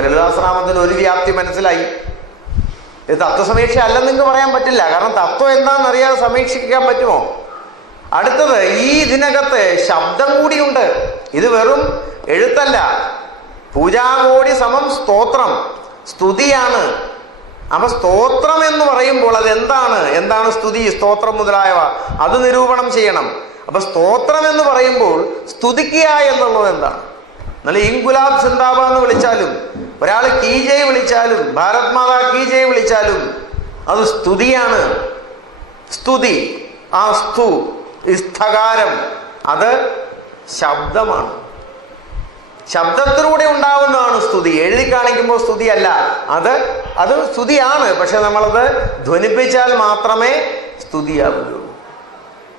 ലളിതാശ്രാമത്തിന് ഒരു വ്യാപ്തി മനസ്സിലായി. ഇത് തത്വസമീക്ഷ അല്ലെന്ന് നിങ്ങൾക്ക് പറയാൻ പറ്റില്ല. കാരണം തത്വം എന്താണെന്ന് അറിയാതെ സമീക്ഷിക്കാൻ പറ്റുമോ? അടുത്തത് ഈ ഇതിനകത്ത് ശബ്ദം കൂടിയുണ്ട്. ഇത് വെറും എഴുത്തല്ല. പൂജാകോടി സമം സ്തോത്രം. സ്തുതിയാണ്. അപ്പൊ സ്തോത്രം എന്ന് പറയുമ്പോൾ അത് എന്താണ്? എന്താണ് സ്തുതി? സ്തോത്രം മുതലായവ. അത് നിരൂപണം ചെയ്യണം. അപ്പൊ സ്തോത്രം എന്ന് പറയുമ്പോൾ സ്തുതിക്കുക എന്നുള്ളത് എന്താണ്? നല്ല ഇൻകുലാബ് സിന്താബ എന്ന് വിളിച്ചാലും ഒരാൾ കീ ജയ് വിളിച്ചാലും ഭാരത് മാതാ കീ ജയ് വിളിച്ചാലും അത് സ്തുതിയാണ്. സ്തുതി ആ സ്തു ഇസ്തകാരം അത് ശബ്ദമാണ്. ശബ്ദത്തിലൂടെ ഉണ്ടാവുന്നതാണ് സ്തുതി. എഴുതി കാണിക്കുമ്പോൾ സ്തുതിയല്ല. അത് അത് സ്തുതിയാണ്. പക്ഷെ നമ്മളത് ധ്വനിപ്പിച്ചാൽ മാത്രമേ സ്തുതിയാവുകയുള്ളൂ.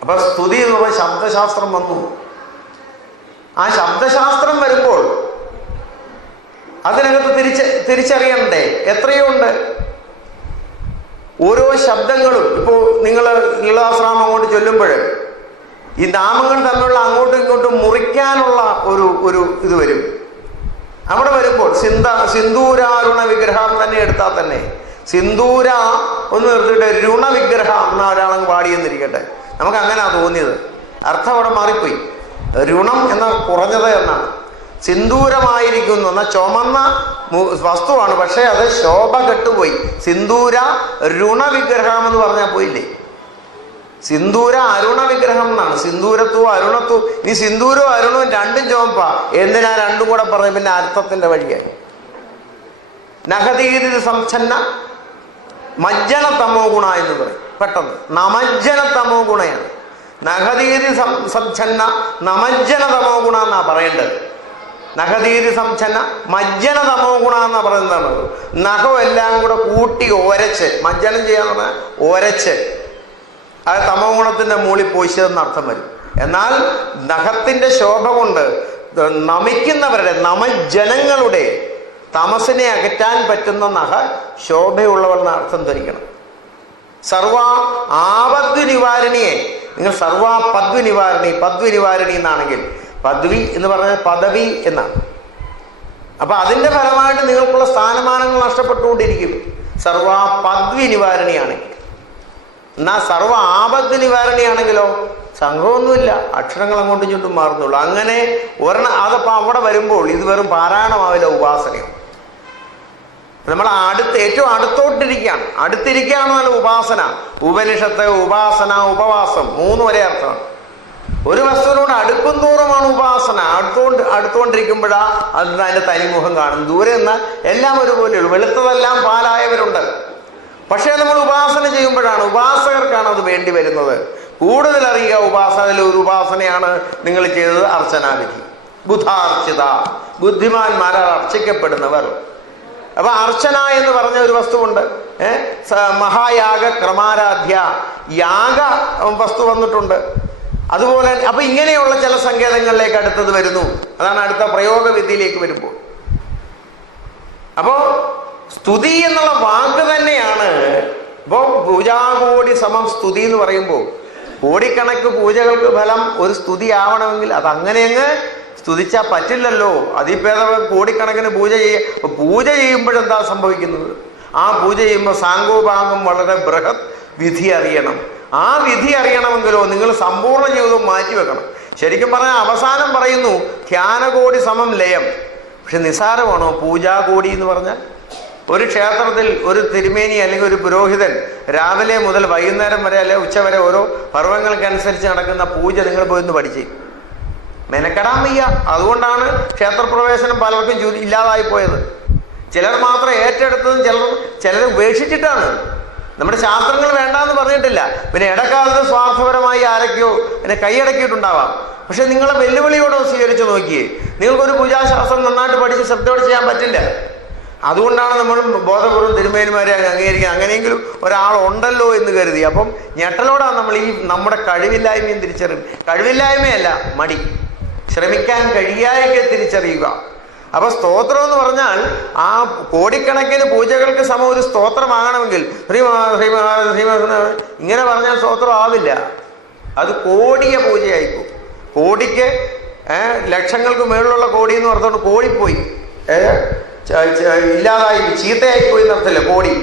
അപ്പൊ സ്തുതി എന്ന് പറയുമ്പോൾ ശബ്ദശാസ്ത്രം വന്നു. ആ ശബ്ദശാസ്ത്രം വരുമ്പോൾ അതിനകത്ത് തിരിച്ച് തിരിച്ചറിയണ്ടേ? എത്രയുണ്ട് ഓരോ ശബ്ദങ്ങളും ഇപ്പോൾ നിങ്ങൾ ലളിതാശ്രാമം അങ്ങോട്ട് ചൊല്ലുമ്പോൾ ഈ നാമങ്ങൾ തമ്മിലുള്ള അങ്ങോട്ടും ഇങ്ങോട്ടും മുറിക്കാനുള്ള ഒരു ഒരു ഇത് വരും. അവിടെ വരുമ്പോൾ സിന്ത സിന്ദൂരാരുണ വിഗ്രഹം തന്നെ എടുത്താൽ തന്നെ. സിന്ദൂര ഒന്ന് നിർത്തിയിട്ട് രുണവിഗ്രഹം എന്ന ഒരാളങ്ങ് പാടിയെന്നിരിക്കട്ടെ നമുക്ക് അങ്ങനെയാണ് തോന്നിയത്. അർത്ഥം അവിടെ മാറിപ്പോയി. രുണം എന്ന കുറഞ്ഞത് എന്നാണ്. സിന്ദൂരമായിരിക്കുന്നു. എന്ന ചുമന്ന വസ്തുവാണ്. പക്ഷേ അത് ശോഭ കെട്ടുപോയി. സിന്ദൂര രുണവിഗ്രഹം എന്ന് പറഞ്ഞാൽ പോയില്ലേ? സിന്ദൂര അരുണ വിഗ്രഹം എന്നാണ്. സിന്ദൂരത്വവും അരുണത്വവും ഇനി സിന്ദൂരവും അരുണവും രണ്ടും ചുമപ്പ. എന്തിനാ രണ്ടും കൂടെ പറഞ്ഞു പിന്നെ അർത്ഥത്തിന്റെ വഴിയായി. നഹതീതി സംഛന്ന മജ്ജന തമോ ഗുണ എന്ന് പറയും. പെട്ടെന്ന്. നമജ്ജന തമോ ഗുണയാണ്. നഹതീതി സംഛന്ന നമജ്ജന തമോ ഗുണ എന്നാ പറയേണ്ടത്. നഖതീതി സംഛന്ന മജ്ജന തമോ ഗുണ എന്ന് പറയുന്നതാണ് നഖം എല്ലാം കൂടെ കൂട്ടി ഒരച്ച് മജ്ജനം ചെയ്യാന്ന് പറഞ്ഞാൽ ഒരച്ച്. അത് തമോ ഗുണത്തിന്റെ മുകളിൽ പോയിച്ചതെന്ന് അർത്ഥം വരും. എന്നാൽ നഖത്തിന്റെ ശോഭ കൊണ്ട് നമിക്കുന്നവരുടെ നമജനങ്ങളുടെ തമസിനെ അകറ്റാൻ പറ്റുന്ന നഖ ശോഭയുള്ളവെന്ന അർത്ഥം ധരിക്കണം. സർവ ആപദ്വിനിവാരണിയെ നിങ്ങൾ സർവ പദ്വി നിവാരണി പദ്വി നിവാരണി എന്നാണെങ്കിൽ പദ്വി എന്ന് പറഞ്ഞാൽ പദവി എന്നാണ്. അപ്പൊ അതിന്റെ ഫലമായിട്ട് നിങ്ങൾക്കുള്ള സ്ഥാനമാനങ്ങൾ നഷ്ടപ്പെട്ടുകൊണ്ടിരിക്കും. സർവ പദ്വി നിവാരണിയാണെങ്കിൽ എന്നാ സർവ ആപത്ത് നിവാരണിയാണെങ്കിലോ സംഘമൊന്നുമില്ല. അക്ഷരങ്ങൾ അങ്ങോട്ടും ഇങ്ങോട്ടും മാറുന്നുള്ളൂ. അങ്ങനെ ഒരെണ്ണം അതപ്പോൾ അവിടെ വരുമ്പോൾ ഇത് വെറും പാരായണമാവില്ല ഉപാസനയോ? നമ്മൾ അടുത്ത് ഏറ്റവും അടുത്തോട്ടിരിക്കുകയാണ്. അടുത്തിരിക്കുകയാണെന്നല്ല ഉപാസന. ഉപനിഷത്ത് ഉപാസന ഉപവാസം മൂന്ന് ഒരേ അർത്ഥമാണ്. ഒരു വസ്തുവിനോട് അടുക്കും തോറുമാണ് ഉപാസന. അടുത്തോണ്ട് അടുത്തുകൊണ്ടിരിക്കുമ്പോഴാണ് അത് അതിന്റെ തനിമുഖം കാണും ദൂരെ നിന്ന് എല്ലാം ഒരുപോലെയുള്ളൂ വെളുത്തതെല്ലാം പാലായവരുണ്ട്. പക്ഷേ നമ്മൾ ഉപാസന ചെയ്യുമ്പോഴാണ് ഉപാസകർക്കാണ് അത് വേണ്ടി വരുന്നത്. കൂടുതൽ അറിയുക ഉപാസനയിൽ ഒരു ഉപാസനയാണ് നിങ്ങൾ ചെയ്തത് അർച്ചനാവിധി. ബുധാർച്ചിത ബുദ്ധിമാന്മാരാൽ അർച്ചിക്കപ്പെടുന്നവർ. അപ്പൊ അർച്ചന എന്ന് പറഞ്ഞ ഒരു വസ്തുവുണ്ട്. ഏഹ് മഹായാഗ ക്രമാരാധ്യ. യാഗ വസ്തു വന്നിട്ടുണ്ട്. അതുപോലെ അപ്പൊ ഇങ്ങനെയുള്ള ചില സങ്കേതങ്ങളിലേക്ക് അടുത്തത് വരുന്നു. അതാണ് അടുത്ത പ്രയോഗവിദ്യയിലേക്ക് വരുമ്പോൾ. അപ്പോ സ്തുതി എന്നുള്ള വാക്ക് തന്നെയാണ്. ഇപ്പോ പൂജാകോടി സമം സ്തുതി എന്ന് പറയുമ്പോൾ കോടിക്കണക്ക് പൂജകൾക്ക് ഫലം ഒരു സ്തുതി ആവണമെങ്കിൽ അത് അങ്ങനെ അങ്ങ് സ്തുതിച്ചാൽ പറ്റില്ലല്ലോ. അതിപ്പേത കോടിക്കണക്കിന് പൂജ ചെയ്യ അപ്പൊ പൂജ ചെയ്യുമ്പോഴെന്താ സംഭവിക്കുന്നത്? ആ പൂജ ചെയ്യുമ്പോൾ സാങ്കോപാംഗം വളരെ ബൃഹത് വിധി അറിയണം. ആ വിധി അറിയണമെങ്കിലോ നിങ്ങൾ സമ്പൂർണ ജീവിതം മാറ്റിവെക്കണം ശരിക്കും പറഞ്ഞാൽ അവസാനം പറയുന്നു ധ്യാനകോടി സമം ലയം. പക്ഷെ നിസാരമാണോ പൂജാകോടി എന്ന് പറഞ്ഞാൽ ഒരു ക്ഷേത്രത്തിൽ ഒരു തിരുമേനി അല്ലെങ്കിൽ ഒരു പുരോഹിതൻ രാവിലെ മുതൽ വൈകുന്നേരം വരെ അല്ലെങ്കിൽ ഉച്ച വരെ ഓരോ പർവങ്ങൾക്കനുസരിച്ച് നടക്കുന്ന പൂജ നിങ്ങൾ പോയിന്ന് പഠിച്ചേ. മെനക്കെടാൻ വയ്യ. അതുകൊണ്ടാണ് ക്ഷേത്രപ്രവേശനം പലർക്കും ഇല്ലാതായി പോയത്. ചിലർ മാത്രം ഏറ്റെടുത്തതും ചിലർ ചിലർ ഉപേക്ഷിച്ചിട്ടാണ്. നമ്മുടെ ശാസ്ത്രങ്ങൾ വേണ്ടാന്ന് പറഞ്ഞിട്ടില്ല. പിന്നെ ഇടക്കാലത്ത് സ്വാർത്ഥപരമായി ആരൊക്കെയോ പിന്നെ കൈയടക്കിയിട്ടുണ്ടാവാം. പക്ഷെ നിങ്ങളെ വെല്ലുവിളിയോടെ സ്വീകരിച്ചു നോക്കിയേ. നിങ്ങൾക്കൊരു പൂജാശാസ്ത്രം നന്നായിട്ട് പഠിച്ച് ശ്രദ്ധയോടെ ചെയ്യാൻ പറ്റില്ല. അതുകൊണ്ടാണ് നമ്മൾ ബോധപൂർവം തിരുമേനിമാരെ അംഗീകരിക്കുക അങ്ങനെയെങ്കിലും ഒരാളുണ്ടല്ലോ എന്ന് കരുതി. അപ്പം ഞെട്ടലോടാണ് നമ്മൾ ഈ നമ്മുടെ കഴിവില്ലായ്മയും തിരിച്ചറിയും. കഴിവില്ലായ്മയല്ല മടി. ശ്രമിക്കാൻ കഴിയായ്മയെ തിരിച്ചറിയുക. അപ്പൊ സ്തോത്രം എന്ന് പറഞ്ഞാൽ ആ കോടിക്കണക്കിന് പൂജകൾക്ക് സമം ഒരു സ്തോത്രമാകണമെങ്കിൽ ഇങ്ങനെ പറഞ്ഞാൽ സ്തോത്രം ആവില്ല. അത് കോടിയ പൂജയായിപ്പോ കോടിക്ക് ലക്ഷങ്ങൾക്ക് മേളിലുള്ള കോടി എന്ന് പറഞ്ഞുകൊണ്ട് കോടിപ്പോയി. ഇല്ലാതായി. ചീത്തയായി പോയി നടത്തില്ല കോടി.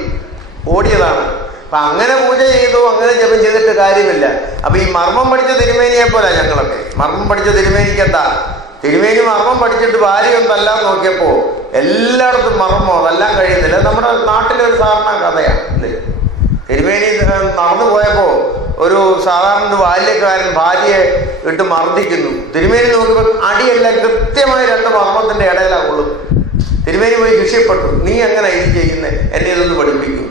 ഓടിയതാണ് അപ്പൊ അങ്ങനെ പൂജ ചെയ്തു അങ്ങനെ ജപം ചെയ്തിട്ട് കാര്യമില്ല. അപ്പൊ ഈ മർമ്മം പഠിച്ച തിരുമേനിയെ പോലെ ഞങ്ങളൊക്കെ. മർമ്മം പഠിച്ച തിരുമേനിക്ക് എന്താ? തിരുമേനി മർമ്മം പഠിച്ചിട്ട് ഭാര്യയൊന്നല്ല തല്ലാൻ നോക്കിയപ്പോ എല്ലായിടത്തും മർമ്മോ അതെല്ലാം കഴിയുന്നില്ല. നമ്മുടെ നാട്ടിലെ ഒരു സാധാരണ കഥയാണ് അല്ലേ തിരുമേനി നടന്നു പോയപ്പോ ഒരു സാധാരണ ബാല്യക്കാരൻ ഭാര്യയെ ഇട്ട് മർദ്ദിക്കുന്നു. തിരുമേനി നോക്കുമ്പോൾ അടിയെല്ലാം കൃത്യമായി രണ്ട് മർമ്മത്തിന്റെ ഇടയിലാണ് കൊള്ളും തിരുമേനി പോയി ശിക്ഷപ്പെട്ടു നീ എങ്ങനെ ഇത് ചെയ്യുന്നത് എന്നെ ഇതൊന്ന് പഠിപ്പിക്കും.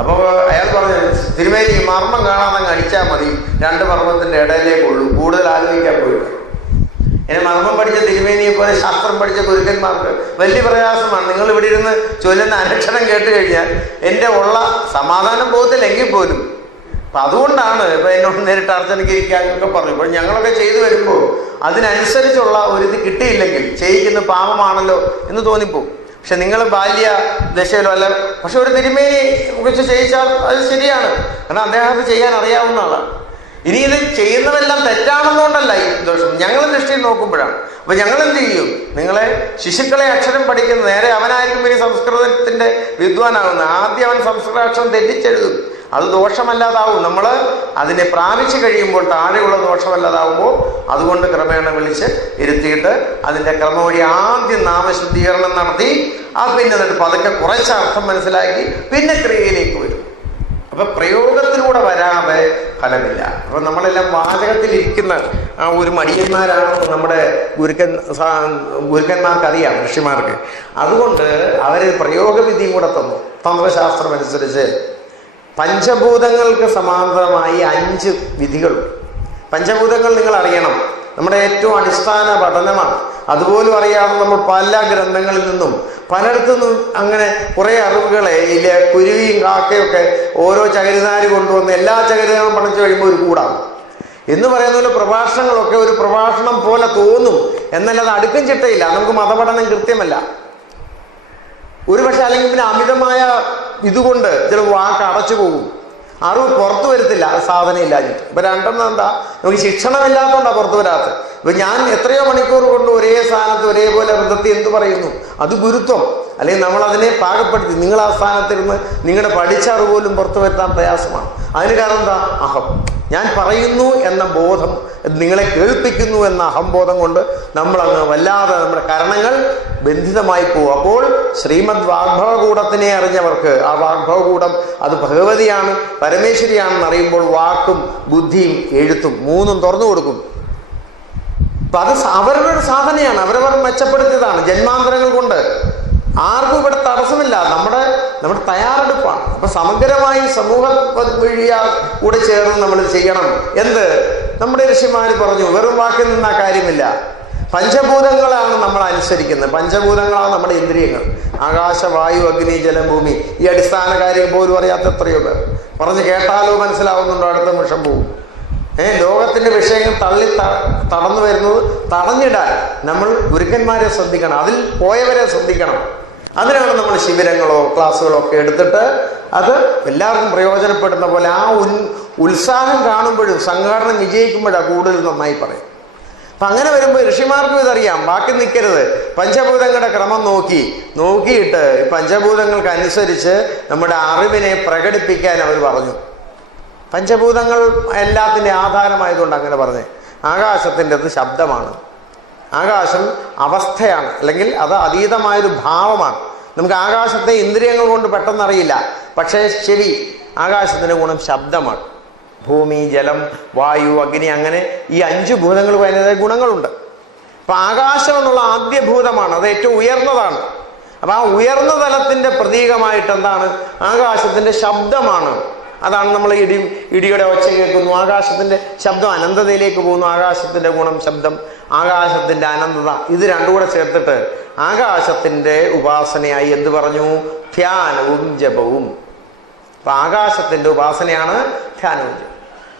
അപ്പോൾ അയാൾ പറഞ്ഞു തിരുമേനി മർമ്മം കാണാതെ അടിച്ചാൽ മതി. രണ്ട് മർമ്മത്തിന്റെ ഇടയിലേക്ക് ഉള്ളൂ. കൂടുതൽ ആലോചിക്കാൻ പോയിട്ട് ഇനി മർമ്മം പഠിച്ച തിരുമേനിയെ പോലെ ശാസ്ത്രം പഠിച്ച ഗുരുക്കന്മാർക്ക് വലിയ പ്രയാസമാണ്. നിങ്ങൾ ഇവിടെ ഇരുന്ന് ചൊല്ലുന്ന അനക്ഷരം കേട്ട് കഴിഞ്ഞാൽ എന്റെ ഉള്ള സമാധാനം പോകത്തില്ലെങ്കിൽ പോലും. അപ്പം അതുകൊണ്ടാണ് ഇപ്പം എന്നോട് നേരിട്ട് അർച്ചനയ്ക്ക് ഇരിക്കാനൊക്കെ പറഞ്ഞു. ഇപ്പോൾ ഞങ്ങളൊക്കെ ചെയ്തു വരുമ്പോൾ അതിനനുസരിച്ചുള്ള ഒരു ഇത് കിട്ടിയില്ലെങ്കിൽ ചെയ്യിക്കുന്ന പാപമാണല്ലോ എന്ന് തോന്നിപ്പോകും പക്ഷെ നിങ്ങൾ ബാല്യ ദശയിലോ അല്ല പക്ഷെ ഒരു തിരുമേനി കുറിച്ച് ചെയ്യിച്ചാൽ അത് ശരിയാണ്. കാരണം അദ്ദേഹം ചെയ്യാൻ അറിയാവുന്ന ആളാണ്. ഇനി ഇത് ചെയ്യുന്നതെല്ലാം തെറ്റാണെന്നുകൊണ്ടല്ല ഈ ദോഷം. ഞങ്ങൾ ദൃഷ്ടിയിൽ നോക്കുമ്പോഴാണ്. അപ്പൊ ഞങ്ങൾ എന്ത് ചെയ്യും? നിങ്ങളെ ശിശുക്കളെ അക്ഷരം പഠിക്കുന്ന നേരെ അവനായിരിക്കും ഇനി സംസ്കൃതത്തിന്റെ വിദ്വാനാകുന്നത്. ആദ്യം അവൻ സംസ്കൃത അക്ഷരം തെറ്റിച്ചെഴുതും. അത് ദോഷമല്ലാതാവും. നമ്മൾ അതിനെ പ്രാപിച്ചു കഴിയുമ്പോൾ താഴെയുള്ള ദോഷമല്ലാതാവുമ്പോൾ അതുകൊണ്ട് ക്രമേണ വിളിച്ച് ഇരുത്തിയിട്ട് അതിന്റെ ക്രമം വഴി ആദ്യം നാമശുദ്ധീകരണം നടത്തി ആ പിന്നെ എന്നിട്ട് പതുക്കെ കുറച്ച് അർത്ഥം മനസ്സിലാക്കി പിന്നെ ക്രിയയിലേക്ക് വരും. അപ്പൊ പ്രയോഗത്തിലൂടെ വരാതെ ഫലമില്ല. അപ്പൊ നമ്മളെല്ലാം വാചകത്തിൽ ഇരിക്കുന്ന ആ ഒരു മടിയന്മാരാണ് നമ്മുടെ ഗുരുക്കൻ ഗുരുക്കന്മാർക്ക് അറിയാം ഋഷിമാർക്ക്. അതുകൊണ്ട് അവർ പ്രയോഗവിധിയും കൂടെ തന്നു. തന്ത്രശാസ്ത്രം അനുസരിച്ച് പഞ്ചഭൂതങ്ങൾക്ക് സമാന്തരമായി അഞ്ച് വിധികളുണ്ട്. പഞ്ചഭൂതങ്ങൾ നിങ്ങൾ അറിയണം നമ്മുടെ ഏറ്റവും അടിസ്ഥാന പഠനമാണ്. അതുപോലും അറിയാതെ നമ്മൾ പല ഗ്രന്ഥങ്ങളിൽ നിന്നും പലയിടത്തു നിന്നും അങ്ങനെ കുറേ അറിവുകളെ ഇല്ല കുരുവിയും കാക്കയൊക്കെ ഓരോ ചകരിനാര് കൊണ്ടുവന്ന് എല്ലാ ചകരിനാരും പഠിച്ചു കഴിയുമ്പോൾ ഒരു കൂടാണ്. എന്ന് പറയുന്ന പോലെ പ്രഭാഷണങ്ങളൊക്കെ ഒരു പ്രഭാഷണം പോലെ തോന്നും. എന്നല്ലാതെ അടുക്കും ചിട്ടയില്ല. നമുക്ക് മതപഠനം കൃത്യമല്ല. ഒരു പക്ഷെ അല്ലെങ്കിൽ പിന്നെ അമിതമായ ഇതുകൊണ്ട് ചില വാക്ക് അടച്ചു പോകും. അറിവ് പുറത്തു വരത്തില്ല സാധനം ഇല്ലാഞ്ഞിട്ട് ഇപ്പൊ രണ്ടെണ്ണം എന്താ? നമുക്ക് ശിക്ഷണമില്ലാത്തതുകൊണ്ടാണ് പുറത്തു വരാത്തത്. ഇപ്പൊ ഞാൻ എത്രയോ മണിക്കൂർ കൊണ്ട് ഒരേ സ്ഥാനത്ത് ഒരേപോലെ വൃദ്ധത്തി എന്ത് പറയുന്നു? അത് ഗുരുത്വം. അല്ലെങ്കിൽ നമ്മൾ അതിനെ പാകപ്പെടുത്തി നിങ്ങൾ ആ സ്ഥാനത്തിരുന്ന് നിങ്ങളുടെ പഠിച്ച അറിവ് പോലും പുറത്തു വരുത്താൻ പ്രയാസമാണ്. അതിന് കാരണം എന്താ? അഹം. ഞാൻ പറയുന്നു എന്ന ബോധം നിങ്ങളെ കേൾപ്പിക്കുന്നു എന്ന അഹംബോധം കൊണ്ട് നമ്മൾ നമ്മളങ്ങ് വല്ലാതെ നമ്മുടെ കരണങ്ങൾ ബന്ധിതമായി പോകും. അപ്പോൾ ശ്രീമദ് വാഗ്ഭവകൂടത്തിനെ അറിഞ്ഞവർക്ക് ആ വാഗ്ഭവകൂടം അത് ഭഗവതിയാണ് പരമേശ്വരിയാണെന്ന് അറിയുമ്പോൾ വാക്കും ബുദ്ധിയും എഴുത്തും മൂന്നും തുറന്നു കൊടുക്കും. അപ്പൊ അത് അവരവരുടെ സാധനയാണ് അവരവർ മെച്ചപ്പെടുത്തിയതാണ് ജന്മാന്തരങ്ങൾ കൊണ്ട്. ആർക്കും ഇവിടെ തടസ്സമില്ല നമ്മുടെ നമ്മുടെ തയ്യാറെടുപ്പാണ്. അപ്പൊ സമഗ്രമായി സമൂഹ വഴിയാൽ കൂടെ ചേർന്ന് നമ്മൾ ചെയ്യണം. എന്ത്? നമ്മുടെ ഋഷിമാർ പറഞ്ഞു വെറും വാക്കിൽ നിന്നാ കാര്യമില്ല. പഞ്ചഭൂതങ്ങളാണ് നമ്മൾ അനുസരിക്കുന്നത്. പഞ്ചഭൂതങ്ങളാണ് നമ്മുടെ ഇന്ദ്രിയങ്ങൾ. ആകാശ വായു അഗ്നി ജലം ഭൂമി. ഈ അടിസ്ഥാന കാര്യം പോലും അറിയാത്ത എത്രയോ പേർ. പറഞ്ഞ് കേട്ടാലോ മനസ്സിലാവുന്നുണ്ടോ അടുത്ത നിമിഷം പോകും ഏഹ് ലോകത്തിന്റെ വിഷയങ്ങൾ തള്ളി തടന്നു വരുന്നത് തടഞ്ഞിടാൻ നമ്മൾ ഗുരുക്കന്മാരെ ശ്രദ്ധിക്കണം. അതിൽ പോയവരെ ശ്രദ്ധിക്കണം. അതിനാണ് നമ്മൾ ശിബിരങ്ങളോ ക്ലാസ്സുകളോ ഒക്കെ എടുത്തിട്ട് അത് എല്ലാവർക്കും പ്രയോജനപ്പെടുന്ന പോലെ ആ ഉൻ ഉത്സാഹം കാണുമ്പോഴും സംഘാടനം വിജയിക്കുമ്പോഴാണ് കൂടുതൽ നന്നായി പറയും. അപ്പം അങ്ങനെ വരുമ്പോൾ ഋഷിമാർക്കും ഇതറിയാം. ബാക്കി നിൽക്കരുത് പഞ്ചഭൂതങ്ങളുടെ ക്രമം നോക്കി. നോക്കിയിട്ട് പഞ്ചഭൂതങ്ങൾക്ക് അനുസരിച്ച് നമ്മുടെ അറിവിനെ പ്രകടിപ്പിക്കാൻ അവർ പറഞ്ഞു. പഞ്ചഭൂതങ്ങൾ എല്ലാത്തിന്റെ ആധാരമായതുകൊണ്ട് അങ്ങനെ പറഞ്ഞേ. ആകാശത്തിന്റെത് ശബ്ദമാണ്. ആകാശം അവസ്ഥയാണ്. അല്ലെങ്കിൽ അത് അതീതമായൊരു ഭാവമാണ്. നമുക്ക് ആകാശത്തെ ഇന്ദ്രിയങ്ങൾ കൊണ്ട് പെട്ടെന്ന് അറിയില്ല പക്ഷേ ചെവി ആകാശത്തിന്റെ ഗുണം ശബ്ദമാണ്. ഭൂമി ജലം വായു അഗ്നി അങ്ങനെ ഈ അഞ്ച് ഭൂതങ്ങൾ അതിന്റെതായ ഗുണങ്ങളുണ്ട്. അപ്പൊ ആകാശം എന്നുള്ള ആദ്യ ഭൂതമാണ് അത് ഏറ്റവും ഉയർന്നതാണ്. അപ്പൊ ആ ഉയർന്ന തലത്തിന്റെ പ്രതീകമായിട്ട് എന്താണ്? ആകാശത്തിന്റെ ശബ്ദമാണ്. അതാണ് നമ്മൾ ഇടി ഇടിയുടെ ഒച്ച കേൾക്കുന്നു. ആകാശത്തിന്റെ ശബ്ദം അനന്തതയിലേക്ക് പോകുന്നു. ആകാശത്തിന്റെ ഗുണം ശബ്ദം. ആകാശത്തിന്റെ അനന്തത. ഇത് രണ്ടും കൂടെ ചേർത്തിട്ട് ആകാശത്തിന്റെ ഉപാസനയായി എന്ത് പറഞ്ഞു? ധ്യാനവും ജപവും. അപ്പൊ ആകാശത്തിന്റെ ഉപാസനയാണ് ധ്യാനവും ജപം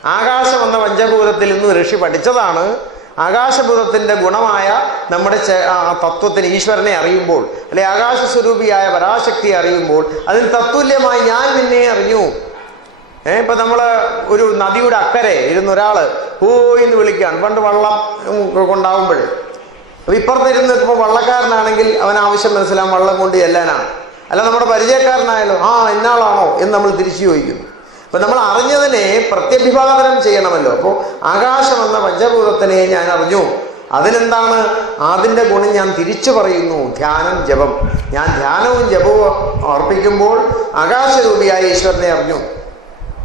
ആകാശം എന്ന പഞ്ചഭൂതത്തിൽ നിന്ന് ഋഷി പഠിച്ചതാണ്. ആകാശഭൂതത്തിന്റെ ഗുണമായ നമ്മുടെ തത്വത്തിന് ഈശ്വരനെ അറിയുമ്പോൾ അല്ലെ ആകാശ സ്വരൂപിയായ പരാശക്തിയെ അറിയുമ്പോൾ അതിന് തത്തുല്യമായി ഞാൻ നിന്നെ അറിഞ്ഞു. ഏഹ് ഇപ്പൊ നമ്മൾ ഒരു നദിയുടെ അക്കരെ ഇരുന്ന പോയി എന്ന് വിളിക്കുകയാണ് പണ്ട് വള്ളം കൊണ്ടാവുമ്പോൾ അപ്പൊ ഇപ്പുറത്തിരുന്ന് ഇപ്പോൾ വള്ളക്കാരനാണെങ്കിൽ അവൻ ആവശ്യം മനസ്സിലാവും വള്ളം കൊണ്ട് ചെല്ലാനാണ്. അല്ല നമ്മുടെ പരിചയക്കാരനായാലോ? ആ ഇന്നാളാണോ എന്ന് നമ്മൾ തിരിച്ചു ചോദിക്കുന്നു. അപ്പൊ നമ്മൾ അറിഞ്ഞതിനെ പ്രത്യഭിവാദനം ചെയ്യണമല്ലോ. അപ്പോൾ ആകാശം എന്ന പഞ്ചഭൂതത്തിനെ ഞാൻ അറിഞ്ഞു. അതിനെന്താണ്? അതിന്റെ ഗുണം ഞാൻ തിരിച്ചു പറയുന്നു. ധ്യാനം ജപം. ഞാൻ ധ്യാനവും ജപവും അർപ്പിക്കുമ്പോൾ ആകാശരൂപിയായ ഈശ്വരനെ അറിഞ്ഞു.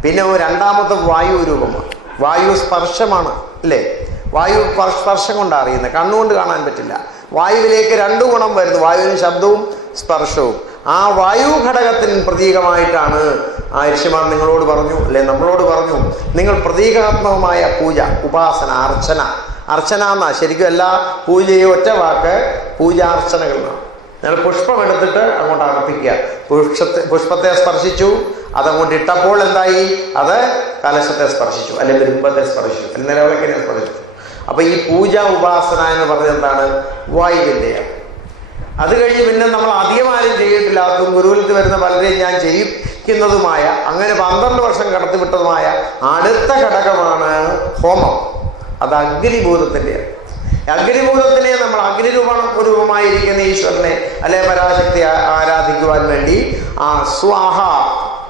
പിന്നെ രണ്ടാമത്തെ വായു രൂപമാണ്. വായു സ്പർശമാണ് അല്ലേ വായു സ്പർശം കൊണ്ടാണ് അറിയുന്നത്. കണ്ണുകൊണ്ട് കാണാൻ പറ്റില്ല. വായുവിലേക്ക് രണ്ടു ഗുണം വരുന്നു. വായുവിന് ശബ്ദവും സ്പർശവും. ആ വായു ഘടകത്തിന് പ്രതീകമായിട്ടാണ് ആ നിങ്ങളോട് പറഞ്ഞു അല്ലെ നമ്മളോട് പറഞ്ഞു നിങ്ങൾ പ്രതീകാത്മകമായ പൂജ ഉപാസന അർച്ചന. അർച്ചന എന്നാ ശരിക്കും എല്ലാ പൂജയും ഒറ്റ വാക്ക് പൂജാർച്ചനകൾ നിങ്ങൾ പുഷ്പം എടുത്തിട്ട് അങ്ങോട്ട് അർപ്പിക്കുക പുഷ്പത്തെ പുഷ്പത്തെ സ്പർശിച്ചു. അതങ്ങോട്ട് ഇട്ടപ്പോൾ എന്തായി? അത് കലശത്തെ സ്പർശിച്ചു അല്ലെങ്കിൽ ബിംബത്തെ സ്പർശിച്ചു അല്ലെങ്കിൽ സ്പർശിച്ചു. അപ്പൊ ഈ പൂജ ഉപാസന എന്ന് പറഞ്ഞത് എന്താണ്? വായുവിന്റെയാണ് അത് കഴിഞ്ഞ് പിന്നെ നമ്മൾ അധികം ആരും ചെയ്തിട്ടില്ലാത്തതും ഗുരുവിലത്ത് വരുന്ന പലരെയും ഞാൻ ചെയ്യിക്കുന്നതുമായ അങ്ങനെ പന്ത്രണ്ട് വർഷം കടത്തിവിട്ടതുമായ അടുത്ത ഘടകമാണ് ഹോമം. അത് അഗ്നിഭൂതത്തിന്റെയാണ് അഗ്നിഭൂതത്തിനെ നമ്മൾ അഗ്നിരൂപ രൂപമായിരിക്കുന്ന ഈശ്വരനെ അല്ലെ പരാശക്തി ആരാധിക്കുവാൻ വേണ്ടി ആ സ്വാഹ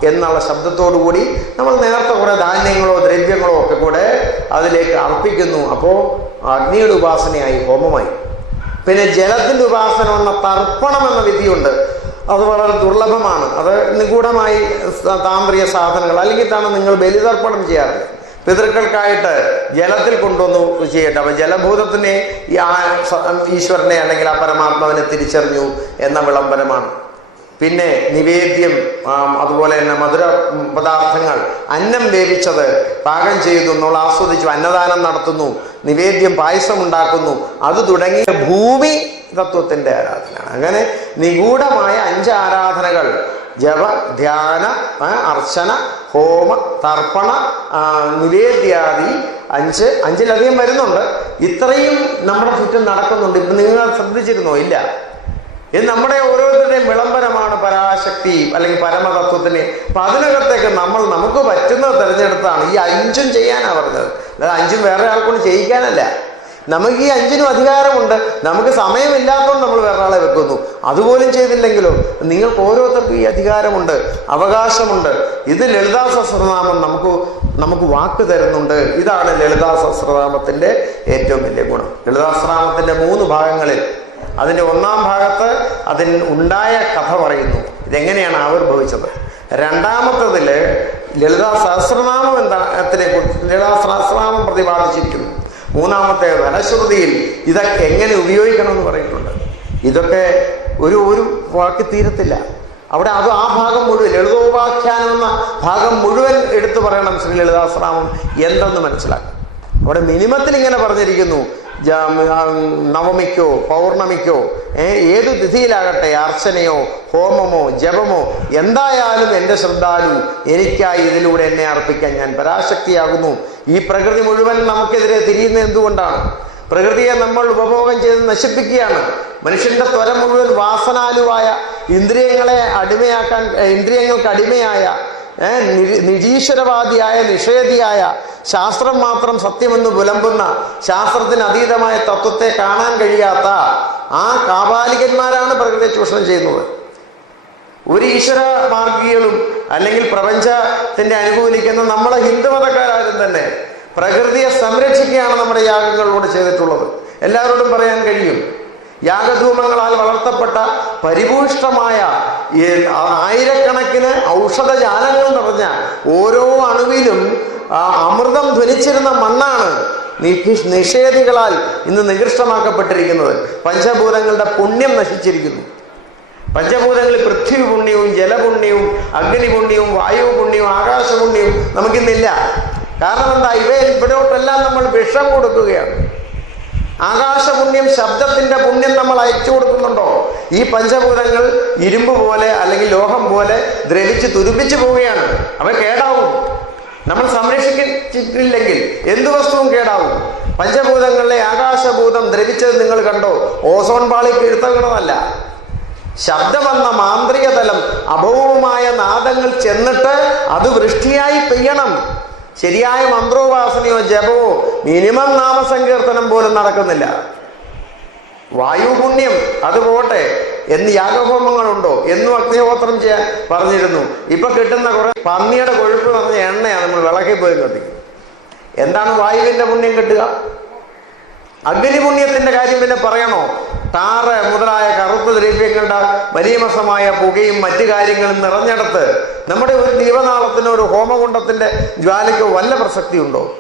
എന്നുള്ള ശബ്ദത്തോടു കൂടി നമ്മൾ നേരത്തെ കുറെ ധാന്യങ്ങളോ ദ്രവ്യങ്ങളോ ഒക്കെ കൂടെ അതിലേക്ക് അർപ്പിക്കുന്നു. അപ്പോൾ അഗ്നിയുടെ ഉപാസനയായി ഹോമമായി. പിന്നെ ജലത്തിന്റെ ഉപാസന എന്ന തർപ്പണം എന്ന വിധിയുണ്ട്. അത് വളരെ ദുർലഭമാണ്. അത് നിഗൂഢമായി താന്ത്രിക സാധനങ്ങൾ അല്ലെങ്കിൽ തന്നെ നിങ്ങൾ ബലിതർപ്പണം ചെയ്യാറില്ല. പിതൃക്കൾക്കായിട്ട് ജലത്തിൽ കൊണ്ടുവന്നു ചെയ്യട്ടെ. അപ്പൊ ജലഭൂതത്തിനെ ഈ ഈശ്വരനെ അല്ലെങ്കിൽ ആ പരമാത്മാവിനെ തിരിച്ചറിഞ്ഞു എന്ന വിളംബരമാണ്. പിന്നെ നിവേദ്യം അതുപോലെ തന്നെ മധുര പദാർത്ഥങ്ങൾ. അന്നം വേവിച്ചത് പാകം ചെയ്തു നമ്മൾ ആസ്വദിച്ചു അന്നദാനം നടത്തുന്നു നിവേദ്യം പായസം ഉണ്ടാക്കുന്നു. അത് തുടങ്ങിയ ഭൂമി തത്വത്തിന്റെ ആരാധനയാണ്. അങ്ങനെ നിഗൂഢമായ അഞ്ച് ആരാധനകൾ ജപ ധ്യാന അർച്ചന ഹോമ തർപ്പണ നിവേദ്യാദി അഞ്ച് അഞ്ചിലധികം വരുന്നുണ്ട്. ഇത്രയും നമ്മുടെ ചുറ്റും നടക്കുന്നുണ്ട്. ഇപ്പം നിങ്ങൾ ശ്രദ്ധിച്ചിരുന്നോ? ഇല്ല. ഇത് നമ്മുടെ ഓരോരുത്തരുടെയും വിളംബരമാണ് പരാശക്തി അല്ലെങ്കിൽ പരമതത്വത്തിന്. അപ്പൊ അതിനകത്തേക്ക് നമ്മൾ നമുക്ക് പറ്റുന്നത് തിരഞ്ഞെടുത്താണ് ഈ അഞ്ചും ചെയ്യാനാണ് പറഞ്ഞത്. അല്ലാതെ അഞ്ചും വേറെ ആൾക്കൊണ്ട് ചെയ്യിക്കാനല്ല. നമുക്ക് ഈ അഞ്ചിനും അധികാരമുണ്ട്. നമുക്ക് സമയമില്ലാത്തതുകൊണ്ട് നമ്മൾ വേറൊരാളെ വെക്കുന്നു. അതുപോലും ചെയ്തില്ലെങ്കിലും നിങ്ങൾക്ക് ഓരോരുത്തർക്കും ഈ അധികാരമുണ്ട് അവകാശമുണ്ട്. ഇത് ലളിതാ സഹസ്രനാമം നമുക്ക് നമുക്ക് വാക്ക് തരുന്നുണ്ട്. ഇതാണ് ലളിതാ സഹസ്രനാമത്തിന്റെ ഏറ്റവും വലിയ ഗുണം. ലളിതാ സഹസ്രനാമത്തിന്റെ മൂന്ന് ഭാഗങ്ങളിൽ അതിന്റെ ഒന്നാം ഭാഗത്ത് അതിന് ഉണ്ടായ കഥ പറയുന്നു. ഇതെങ്ങനെയാണ് ആവിർഭവിച്ചത്? രണ്ടാമത്തതിൽ ലളിതാ സഹസ്രനാമം കുറിച്ച് ലളിതാ സഹസ്രനാമം പ്രതിപാദിച്ചിരിക്കുന്നു. മൂന്നാമത്തെ വനശ്രുതിയിൽ ഇതൊക്കെ എങ്ങനെ ഉപയോഗിക്കണം എന്ന് പറയുന്നുണ്ട് ഇതൊക്കെ ഒരു ഒരു വാക്ക് തീരത്തില്ല. അവിടെ അത് ആ ഭാഗം മുഴുവൻ ലളിതോപാഖ്യാനം എന്ന ഭാഗം മുഴുവൻ എടുത്തു പറയണം ശ്രീ ലളിതാശ്രാമം എന്തെന്ന് മനസ്സിലാക്കാം അവിടെ മിനിമത്തിൽ ഇങ്ങനെ പറഞ്ഞിരിക്കുന്നു നവമിക്കോ പൗർണമിക്കോ ഏത് തിഥിയിലാകട്ടെ അർച്ചനയോ ഹോമമോ ജപമോ എന്തായാലും എന്റെ ശ്രദ്ധാലു എനിക്കായി ഇതിലൂടെ എന്നെ അർപ്പിക്കാൻ ഞാൻ പരാശക്തിയാകുന്നു. ഈ പ്രകൃതി മുഴുവൻ നമുക്കെതിരെ തിരിയുന്നത് എന്തുകൊണ്ടാണ്? പ്രകൃതിയെ നമ്മൾ ഉപഭോഗം ചെയ്ത് നശിപ്പിക്കുകയാണ്. മനുഷ്യന്റെ ത്വര മുഴുവൻ വാസനാലുവായ ഇന്ദ്രിയങ്ങളെ അടിമയാക്കാൻ ഇന്ദ്രിയങ്ങൾക്ക് അടിമയായ നിരീശ്വരവാദിയായ നിഷേധിയായ ശാസ്ത്രം മാത്രം സത്യമെന്ന് പുലമ്പുന്ന ശാസ്ത്രത്തിന് അതീതമായ തത്വത്തെ കാണാൻ കഴിയാത്ത ആ കാപാലികന്മാരാണ് പ്രകൃതിയെ ചൂഷണം ചെയ്യുന്നത്. ഒരു ഈശ്വര മാർഗികളും അല്ലെങ്കിൽ പ്രപഞ്ചത്തിന്റെ അനുകൂലിക്കുന്ന നമ്മളെ ഹിന്ദുമതക്കാരും തന്നെ പ്രകൃതിയെ സംരക്ഷിക്കുകയാണ് നമ്മുടെ യാഗങ്ങളിലൂടെ ചെയ്തിട്ടുള്ളത്. എല്ലാവരോടും പറയാൻ കഴിയും. യാഗധൂമങ്ങളാൽ വളർത്തപ്പെട്ട പരിഭൂഷ്ടമായ ആയിരക്കണക്കിന് ഔഷധജാലങ്ങൾ നിറഞ്ഞ ഓരോ അണുവിലും അമൃതം ധ്വനിച്ചിരുന്ന മണ്ണാണ് നിഷ്- നിഷേധികളാൽ ഇന്ന് നികൃഷ്ടമാക്കപ്പെട്ടിരിക്കുന്നത്. പഞ്ചഭൂതങ്ങളുടെ പുണ്യം നശിച്ചിരിക്കുന്നു. പഞ്ചഭൂതങ്ങളിൽ പൃഥ്വി പുണ്യവും ജലപുണ്യവും അഗ്നിപുണ്യവും വായു പുണ്യവും ആകാശപുണ്യവും നമുക്കിന്നില്ല. കാരണം എന്താ? ഇവയിൽ ഇവിടോട്ടെല്ലാം നമ്മൾ വിഷം കൊടുക്കുകയാണ്. ആകാശപുണ്യം ശബ്ദത്തിന്റെ പുണ്യം നമ്മൾ അയച്ചു കൊടുക്കുന്നുണ്ടോ? ഈ പഞ്ചഭൂതങ്ങൾ ഇരുമ്പ് പോലെ അല്ലെങ്കിൽ ലോഹം പോലെ ദ്രവിച്ച് തുരുപ്പിച്ചു പോവുകയാണ്. അവ കേടാവും. നമ്മൾ സംരക്ഷിച്ചിട്ടില്ലെങ്കിൽ എന്ത് വസ്തുവും കേടാവും. പഞ്ചഭൂതങ്ങളിലെ ആകാശഭൂതം ദ്രവിച്ചത് നിങ്ങൾ കണ്ടോ? ഓസോൺ പാളിക്ക് എഴുത്തകണമല്ല ശബ്ദമെന്ന മാന്ത്രിക തലം അഭൗമമായ നാദങ്ങൾ ചെന്നിട്ട് അത് വൃഷ്ടിയായി പെയ്യണം. ശരിയായ മന്ത്രോപാസനയോ ജപമോ മിനിമം നാമസങ്കീർത്തനം പോലും നടക്കുന്നില്ല. വായു പുണ്യം അത് പോട്ടെ. എന്ന് യാഗഹോമങ്ങളുണ്ടോ? എന്നും അഗ്നിഹോത്രം ചെയ്യാൻ പറഞ്ഞിരുന്നു. ഇപ്പൊ കിട്ടുന്ന കുറെ പന്നിയുടെ കൊഴുപ്പ് പറഞ്ഞ എണ്ണയാണ് നമ്മൾ വിളക്കി പോയി കത്തിക്കുന്നത്. എന്താണ് വായുവിന്റെ പുണ്യം കിട്ടുക? അഗ്നിപുണ്യത്തിന്റെ കാര്യം പിന്നെ പറയണോ? ടാറ് മുതലായ കറുത്ത ദ്രവ്യങ്ങളുടെ വലിയമസമായ പുകയും മറ്റു കാര്യങ്ങളും നിറഞ്ഞെടുത്ത് നമ്മുടെ ഒരു ദീപനാളത്തിന് ഒരു ഹോമകുണ്ടത്തിന്റെ ജ്വാലയ്ക്ക് വല്ല പ്രസക്തിയുണ്ടോ?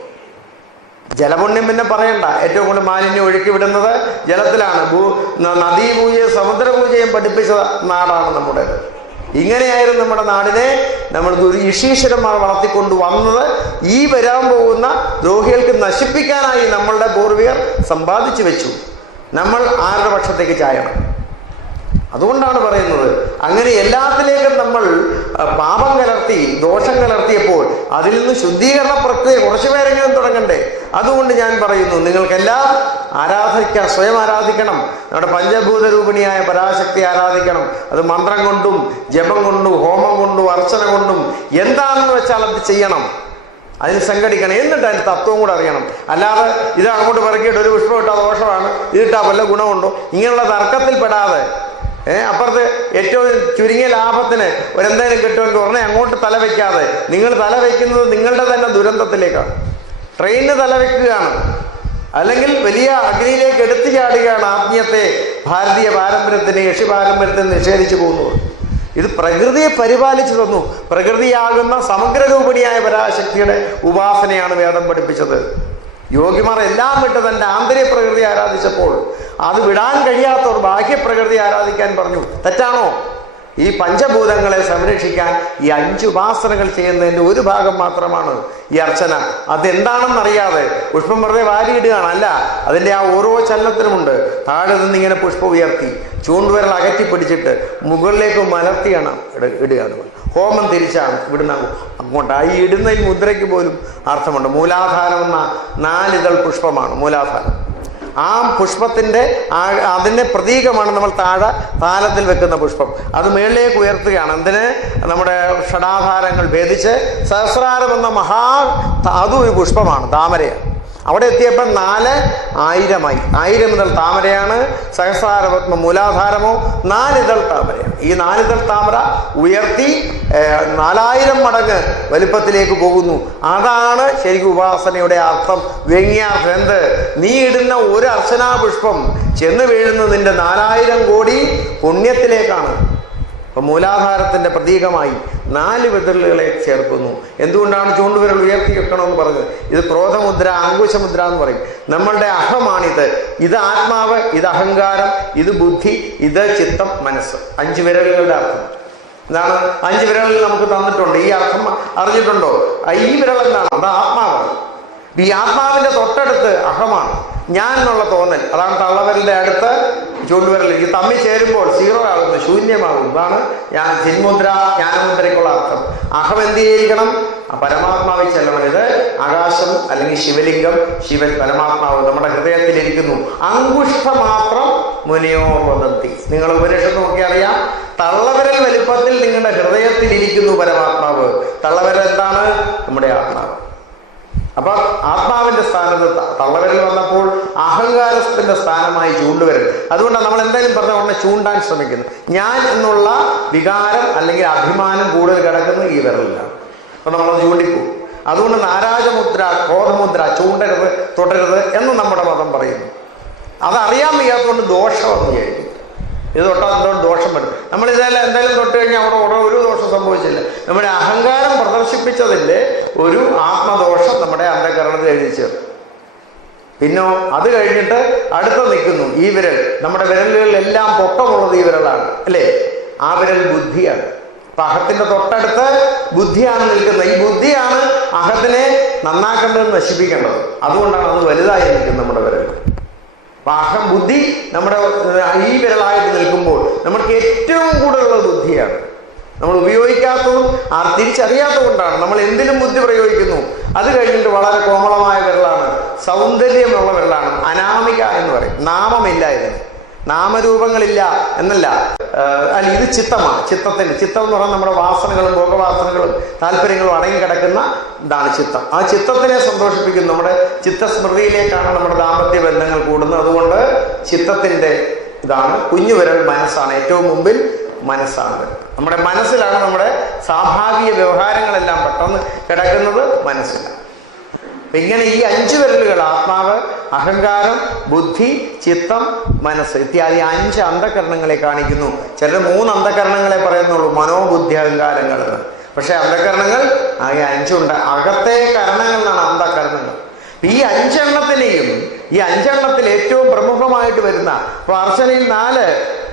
ജലപുണ്യം പിന്നെ പറയണ്ട. ഏറ്റവും കൂടുതൽ മാലിന്യം ഒഴുക്കി വിടുന്നത് ജലത്തിലാണ്. ഭൂ നദീപൂജയും സമുദ്രപൂജയും പഠിപ്പിച്ച നാടാണ് നമ്മുടേത്. ഇങ്ങനെയായിരുന്നു നമ്മുടെ നാടിനെ നമ്മൾ ഗുരു ഋഷീശ്വരന്മാർ വളർത്തിക്കൊണ്ട് വന്നത്. ഈ വരാൻ പോകുന്ന ദ്രോഹികൾക്ക് നശിപ്പിക്കാനായി നമ്മളുടെ പൂർവികർ സമ്പാദിച്ചു വെച്ചു. നമ്മൾ ആരുടെ പക്ഷത്തേക്ക് ചായണം? അതുകൊണ്ടാണ് പറയുന്നത്. അങ്ങനെ എല്ലാത്തിലേക്കും നമ്മൾ പാപം കലർത്തി ദോഷം കലർത്തിയപ്പോൾ അതിൽ നിന്ന് ശുദ്ധീകരണ പ്രക്രിയ കുറച്ചു പേരെങ്കിലും തുടങ്ങണ്ടേ? അതുകൊണ്ട് ഞാൻ പറയുന്നു നിങ്ങൾക്കെല്ലാം ആരാധിക്കാം സ്വയം ആരാധിക്കണം. നമ്മുടെ പഞ്ചഭൂത രൂപിണിയായ പരാശക്തി ആരാധിക്കണം. അത് മന്ത്രം കൊണ്ടും ജപം കൊണ്ടും ഹോമം കൊണ്ടും അർച്ചന കൊണ്ടും എന്താണെന്ന് വെച്ചാൽ അത് ചെയ്യണം. അതിന് സംഘടിക്കണം. എന്നിട്ട് അതിന്റെ തത്വം കൂടെ അറിയണം. അല്ലാതെ ഇത് അങ്ങോട്ട് പിറക്കിയിട്ട് ഒരു പുഷ്പം ഇട്ടാൽ ദോഷമാണ് ഇതിട്ടാൽ വല്ല ഗുണമുണ്ടോ? ഇങ്ങനെയുള്ള തർക്കത്തിൽ പെടാതെ ഏഹ് അപ്പുറത്ത് ഏറ്റവും ചുരുങ്ങിയ ലാഭത്തിന് ഒരെന്തായാലും കിട്ടുമെങ്കിൽ ഉടനെ അങ്ങോട്ട് തല വയ്ക്കാതെ നിങ്ങൾ തല വയ്ക്കുന്നത് നിങ്ങളുടെ തന്നെ ദുരന്തത്തിലേക്കാണ്. ട്രെയിനിന് തല വെക്കുകയാണ്. അല്ലെങ്കിൽ വലിയ അഗ്നിയിലേക്ക് എടുത്തു ചാടുകയാണ് ആത്മീയത്തെ ഭാരതീയ പാരമ്പര്യത്തിന് യക്ഷി പാരമ്പര്യത്തിന് നിഷേധിച്ചു പോകുന്നത്. ഇത് പ്രകൃതിയെ പരിപാലിച്ചു തന്നു. പ്രകൃതിയാകുന്ന സമഗ്ര സമഗ്രരൂപിണിയായ പരാശക്തിയുടെ ഉപാസനയാണ് വേദം പഠിപ്പിച്ചത്. യോഗിമാർ എല്ലാം വിട്ട് തന്റെ ആന്തരിക പ്രകൃതി ആരാധിച്ചപ്പോൾ അത് വിടാൻ കഴിയാത്തവർ ബാഹ്യപ്രകൃതി ആരാധിക്കാൻ പറഞ്ഞു. തെറ്റാണോ? ഈ പഞ്ചഭൂതങ്ങളെ സംരക്ഷിക്കാൻ ഈ അഞ്ച് ഉപാസനകൾ ചെയ്യുന്നതിന്റെ ഒരു ഭാഗം മാത്രമാണ് ഈ അർച്ചന. അതെന്താണെന്നറിയാതെ പുഷ്പം വെറുതെ വാരിയിടുകയാണ്. അല്ല അതിന്റെ ആ ഓരോ ചലനത്തിനുമുണ്ട്. താഴെ നിന്ന് ഇങ്ങനെ പുഷ്പം ഉയർത്തി ചൂണ്ടുവിരൽ അകറ്റി പിടിച്ചിട്ട് മുകളിലേക്ക് മലർത്തിയാണ് ഇട- ഇടുകയാണ് ഹോമം തിരിച്ചാണ് ഇവിടുന്ന് അങ്ങ് അങ്ങോട്ട്. ആ ഇടുന്ന ഈ മുദ്രയ്ക്ക് പോലും അർത്ഥമുണ്ട്. മൂലാധാരം എന്ന നാലിതൾ പുഷ്പമാണ്. മൂലാധാരം. ആ പുഷ്പത്തിന്റെ അതിന്റെ പ്രതീകമാണ് നമ്മൾ താഴെ താലത്തിൽ വെക്കുന്ന പുഷ്പം. അത് മേളിലേക്ക് ഉയർത്തുകയാണ്. എന്തിന്? നമ്മുടെ ഷടാധാരങ്ങൾ ഭേദിച്ച് സഹസ്രാരം എന്ന മഹാ അതും ഒരു പുഷ്പമാണ് താമരയാണ്. അവിടെ എത്തിയപ്പോൾ നാല് ആയിരമായി. ആയിരം ഇതൾ താമരയാണ് സഹസ്രാരപത്മ മൂലാധാരമോ നാലിതൾ താമരയാണ്. ഈ നാലിതൾ താമര ഉയർത്തി നാലായിരം മടങ്ങ് വലിപ്പത്തിലേക്ക് പോകുന്നു. അതാണ് ശരിക്കും ഉപാസനയുടെ അർത്ഥം. വ്യങ്ങിയാർത്ഥം എന്ത്? നീ ഇടുന്ന ഒരു അർച്ചനാ പുഷ്പം ചെന്ന് വീഴുന്നത് നിന്റെ നാലായിരം കോടി പുണ്യത്തിലേക്കാണ്. അപ്പം മൂലാധാരത്തിന്റെ പ്രതീകമായി. നാല് വിരലുകളെ ചേർക്കുന്നു. എന്തുകൊണ്ടാണ് ചൂണ്ടുവിരൽ ഉയർത്തി വെക്കണമെന്ന് പറഞ്ഞത്? ഇത് ക്രോധമുദ്ര അങ്കുശമുദ്ര എന്ന് പറയും. നമ്മളുടെ അഹമാണിത്. ഇത് ആത്മാവ് ഇത് അഹങ്കാരം ഇത് ബുദ്ധി ഇത് ചിത്തം മനസ്സ്. അഞ്ച് വിരലുകളുടെ അർത്ഥം. എന്താണ്? അഞ്ച് വിരലിൽ നമുക്ക് തന്നിട്ടുണ്ട്. ഈ അർത്ഥം അറിഞ്ഞിട്ടുണ്ടോ? ഈ വിരൽ എന്താണ്? അത് ആത്മാവാണ് ഈ ആത്മാവിന്റെ തൊട്ടടുത്ത് അഹമാണ്. ഞാൻ എന്നുള്ള തോന്നൽ. അതാണ് തള്ളവരുടെ അടുത്ത് ചൂണ്ടുവിരൽ ഈ തമ്മിൽ ചേരുമ്പോൾ സീറോ ആകുന്നു ശൂന്യമാകുന്നു ഇതാണ് ഞാൻ ചിന്മുദ്ര ജ്ഞാനമുദ്രയ്ക്കുള്ള അർത്ഥം. അഹം എന്ത് ചെയ്യണം പരമാത്മാവിൽ ചെല്ലണം. ഇത് ആകാശം അല്ലെങ്കിൽ ശിവലിംഗം ശിവൻ പരമാത്മാവ് നമ്മുടെ ഹൃദയത്തിലിരിക്കുന്നു അങ്കുഷ്ഠ മാത്രം മുനിയോ വദന്തി. നിങ്ങൾ ഉപനിഷത്ത് നോക്കി അറിയാം തള്ളവരൽ വലിപ്പത്തിൽ നിങ്ങളുടെ ഹൃദയത്തിലിരിക്കുന്നു പരമാത്മാവ്. തള്ളവരൽ എന്താണ്? നമ്മുടെ ആത്മാവ്. അപ്പൊ ആത്മാവിന്റെ സ്ഥാനത്ത് തള്ളവരൽ വന്നപ്പോൾ അഹങ്കാരത്തിന്റെ സ്ഥാനമായി ചൂണ്ടുവരൽ അതുകൊണ്ടാണ് നമ്മൾ എന്തായാലും പറഞ്ഞ ഉടനെ ചൂണ്ടാൻ ശ്രമിക്കുന്നത് ഞാൻ എന്നുള്ള വികാരം അല്ലെങ്കിൽ അഭിമാനം കൂടുതൽ കിടക്കുന്നത് ഈ വിരലിലാണ്. അപ്പൊ നമ്മൾ ചൂണ്ടിപ്പോകും. അതുകൊണ്ട് നാരാജമുദ്ര ക്രോധമുദ്ര ചൂണ്ടരുത് തുടരുത് എന്ന് നമ്മുടെ മതം പറയുന്നു. അതറിയാൻ വയ്യാത്തതുകൊണ്ട് ദോഷം വിചാരിക്കും ഇത് തൊട്ടാൽ എന്തുകൊണ്ട് ദോഷം വരും. നമ്മൾ ഇതെല്ലാം എന്തായാലും തൊട്ട് കഴിഞ്ഞാൽ അവിടെ ഉടനെ ഒരു ദോഷം സംഭവിച്ചില്ല. നമ്മുടെ അഹങ്കാരം പ്രദർശിപ്പിച്ചതിന്റെ ഒരു ആത്മദോഷം നമ്മുടെ അന്ധകരണത്തിൽ എഴുതി ചേർത്തു. പിന്നോ അത് കഴിഞ്ഞിട്ട് അടുത്ത് നിൽക്കുന്നു ഈ വിരൽ. നമ്മുടെ വിരലുകളിലെല്ലാം പൊക്കമുള്ളത് ഈ വിരലാണ് അല്ലേ? ആ വിരൽ ബുദ്ധിയാണ്. അഹത്തിന്റെ തൊട്ടടുത്ത് ബുദ്ധിയാണ് നിൽക്കുന്നത്. ഈ ബുദ്ധിയാണ് അഹത്തിനെ നന്നാക്കേണ്ടത് നശിപ്പിക്കേണ്ടത്. അതുകൊണ്ടാണ് അത് വലുതായി നിൽക്കുന്നത് നമ്മുടെ വിരൽ. അപ്പൊ അഹം ബുദ്ധി നമ്മുടെ ഈ വിരലായിട്ട് നിൽക്കുമ്പോൾ നമുക്ക് ഏറ്റവും കൂടുതലുള്ള ബുദ്ധിയാണ്. നമ്മൾ ഉപയോഗിക്കാത്തതും തിരിച്ചറിയാത്തത് കൊണ്ടാണ് നമ്മൾ എന്തിനും ബുദ്ധി പ്രയോഗിക്കുന്നു. അത് കഴിഞ്ഞിട്ട് വളരെ കോമളമായ വിരലാണ്. സൗന്ദര്യമുള്ള വിരലാണ്. അനാമിക എന്ന് പറയും. നാമമില്ല ഇതിന്. നാമരൂപങ്ങളില്ല എന്നല്ല. അല്ല ഇത് ചിത്തമാണ്. ചിത്തത്തിന്. ചിത്തം എന്ന് പറഞ്ഞാൽ നമ്മുടെ വാസനകളും ഭോഗവാസനകളും താല്പര്യങ്ങളും അടങ്ങിക്കിടക്കുന്ന ഇതാണ് ചിത്തം. ആ ചിത്തത്തിനെ സന്തോഷിപ്പിക്കും നമ്മുടെ ചിത്തസ്മൃതിയിലേക്കാണ് നമ്മുടെ ദാമ്പത്യ ബന്ധങ്ങൾ കൂടുന്നത്. അതുകൊണ്ട് ചിത്തത്തിന്റെ ഇതാണ് കുഞ്ഞു വിരൽ മനസ്സാണ്. ഏറ്റവും മുമ്പിൽ മനസ്സാണ്. നമ്മുടെ മനസ്സിലാണ് നമ്മുടെ സ്വാഭാവിക വ്യവഹാരങ്ങളെല്ലാം പെട്ടെന്ന് കിടക്കുന്നത് മനസ്സിലാണ്. ഇങ്ങനെ ഈ അഞ്ച് വിരലുകൾ ആത്മാവ് അഹങ്കാരം ബുദ്ധി ചിത്തം മനസ്സ് ഇത്യാദി അഞ്ച് അന്ധകരണങ്ങളെ കാണിക്കുന്നു. ചിലർ മൂന്ന് അന്ധകരണങ്ങളെ പറയുന്നുള്ളൂ മനോബുദ്ധി അഹങ്കാരങ്ങൾ പക്ഷെ അന്ധകരണങ്ങൾ ആകെ അഞ്ചുണ്ട്. അകത്തെ കരണങ്ങളാണ് അന്ധകരണങ്ങൾ. ഈ അഞ്ചെണ്ണത്തിനെയും ഈ അഞ്ചെണ്ണത്തിൽ ഏറ്റവും പ്രമുഖമായിട്ട് വരുന്ന അർച്ചനയിൽ നാല്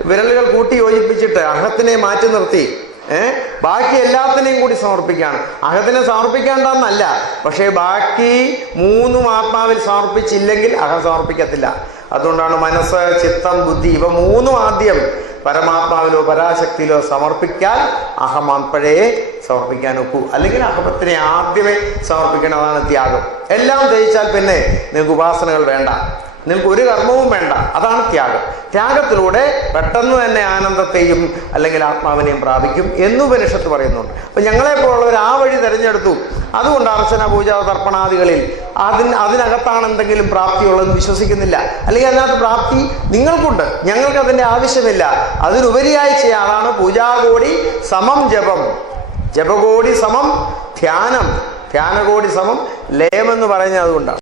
വിരലുകൾ കൂട്ടി യോജിപ്പിച്ചിട്ട് അഹത്തിനെ മാറ്റി നിർത്തി ഏഹ് ബാക്കി എല്ലാത്തിനെയും കൂടി സമർപ്പിക്കുകയാണ്. അഹത്തിനെ സമർപ്പിക്കേണ്ടെന്നല്ല പക്ഷേ ബാക്കി മൂന്നും ആത്മാവിൽ സമർപ്പിച്ചില്ലെങ്കിൽ അഹം സമർപ്പിക്കത്തില്ല. അതുകൊണ്ടാണ് മനസ്സ് ചിത്തം ബുദ്ധി ഇവ മൂന്നും ആദ്യം പരമാത്മാവിലോ പരാശക്തിയിലോ സമർപ്പിക്കാൻ അഹം സമർപ്പിക്കാൻ ഒക്കൂ. അല്ലെങ്കിൽ അഹമത്തിനെ ആദ്യമേ സമർപ്പിക്കണം അതാണ് ത്യാഗം. എല്ലാം ജയിച്ചാൽ പിന്നെ നിങ്ങൾക്ക് ഉപാസനകൾ വേണ്ട. നിങ്ങൾക്ക് ഒരു കർമ്മവും വേണ്ട. അതാണ് ത്യാഗം. ത്യാഗത്തിലൂടെ പെട്ടെന്ന് തന്നെ ആനന്ദത്തെയും അല്ലെങ്കിൽ ആത്മാവിനെയും പ്രാപിക്കും എന്ന് ഉപനിഷത്ത് പറയുന്നുണ്ട്. അപ്പൊ ഞങ്ങളെ പോലുള്ളവർ ആ വഴി തിരഞ്ഞെടുത്തു. അതുകൊണ്ട് അർച്ചന പൂജ തർപ്പണാദികളിൽ അതിന് അതിനകത്താണ് എന്തെങ്കിലും പ്രാപ്തിയുള്ളതെന്ന് വിശ്വസിക്കുന്നില്ല. അല്ലെങ്കിൽ അതിനകത്ത് പ്രാപ്തി നിങ്ങൾക്കുണ്ട്. ഞങ്ങൾക്ക് അതിന്റെ ആവശ്യമില്ല. അതിനുപരിയായി ചെയ്യാൻ അതാണ് പൂജാകോടി സമം ജപം. ജപകോടി സമം ധ്യാനം. ധ്യാനകോടി സമം ലയമെന്ന് പറയുന്നത് അതുകൊണ്ടാണ്.